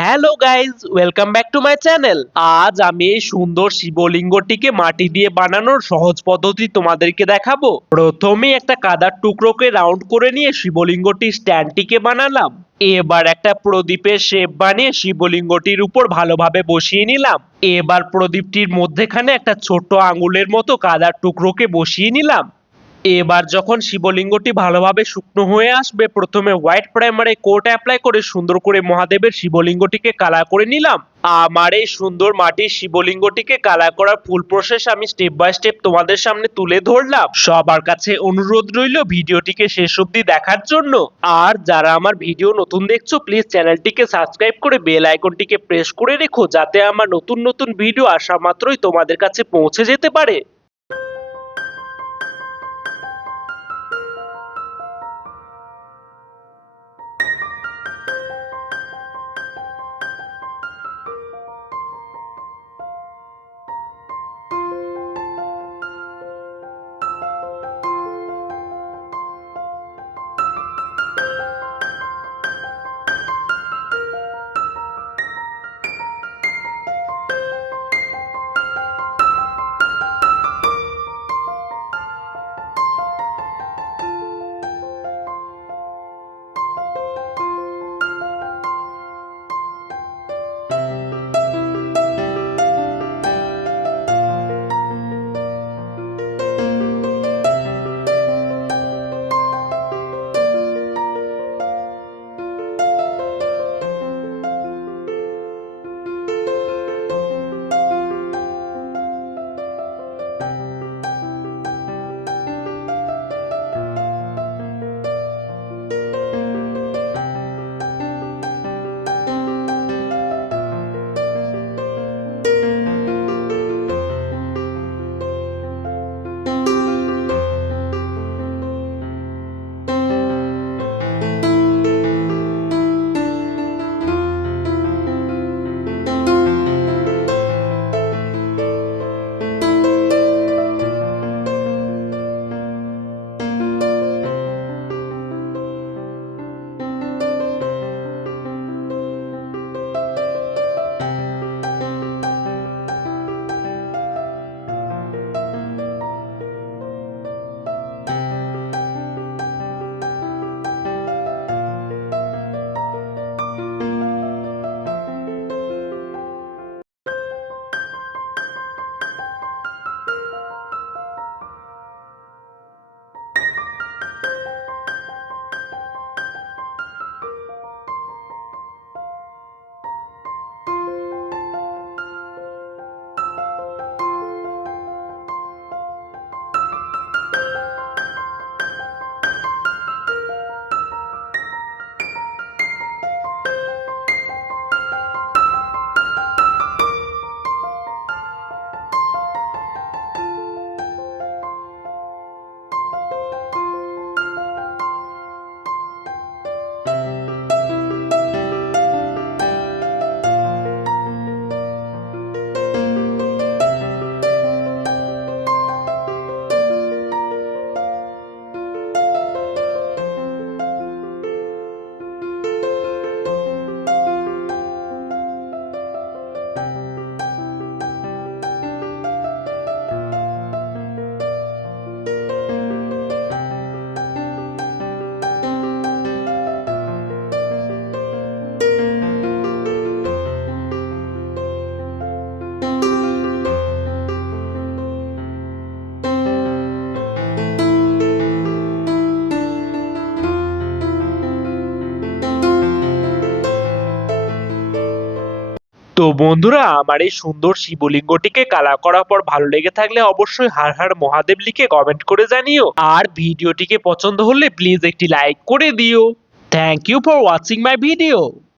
Hello guys, welcome back to my channel. আজ আমি এই সুন্দর শিবলিঙ্গটিকে মাটি দিয়ে বানানোর সহজ পদ্ধতি তোমাদেরকে দেখাবো। প্রথমেই একটা কাদার টুকরোকে রাউন্ড করে নিয়ে শিবলিঙ্গটির স্ট্যান্ডটিকে বানালাম। এবার একটা প্রদীপের শেপ বানিয়ে শিবলিঙ্গটির উপর ভালোভাবে বসিয়ে নিলাম। এবার প্রদীপটির মধ্যেখানে একটা ছোট্ট আঙুলের মতো কাদার টুকরোকে বসিয়ে নিলাম। এবার যখন শিবলিঙ্গটি ভালোভাবে শুকনো হয়ে আসবে, প্রথমে হোয়াইট প্রাইমারে কোট অ্যাপ্লাই করে সুন্দর করে মহাদেবের শিবলিঙ্গটিকে কালার করে নিলাম। আমার এই সুন্দর মাটির শিবলিঙ্গটিকে কালার করার ফুল প্রসেস আমি স্টেপ বাই স্টেপ তোমাদের সামনে তুলে ধরলাম। সবার কাছে অনুরোধ রইল ভিডিওটিকে শেষ অবধি দেখার জন্য। আর যারা আমার ভিডিও নতুন দেখছো, প্লিজ চ্যানেলটিকে সাবস্ক্রাইব করে বেল আইকনটিকে প্রেস করে রেখো, যাতে আমার নতুন নতুন ভিডিও আসা মাত্রই তোমাদের কাছে পৌঁছে যেতে পারে। তো বন্ধুরা, আমার এই সুন্দর শিবলিঙ্গটিকে কালার করার পর ভালো লেগে থাকলে অবশ্যই হর হর মহাদেব লিখে কমেন্ট করে জানিও। আর ভিডিওটিকে পছন্দ হলে প্লিজ একটি লাইক করে দিও। Thank you for watching my video.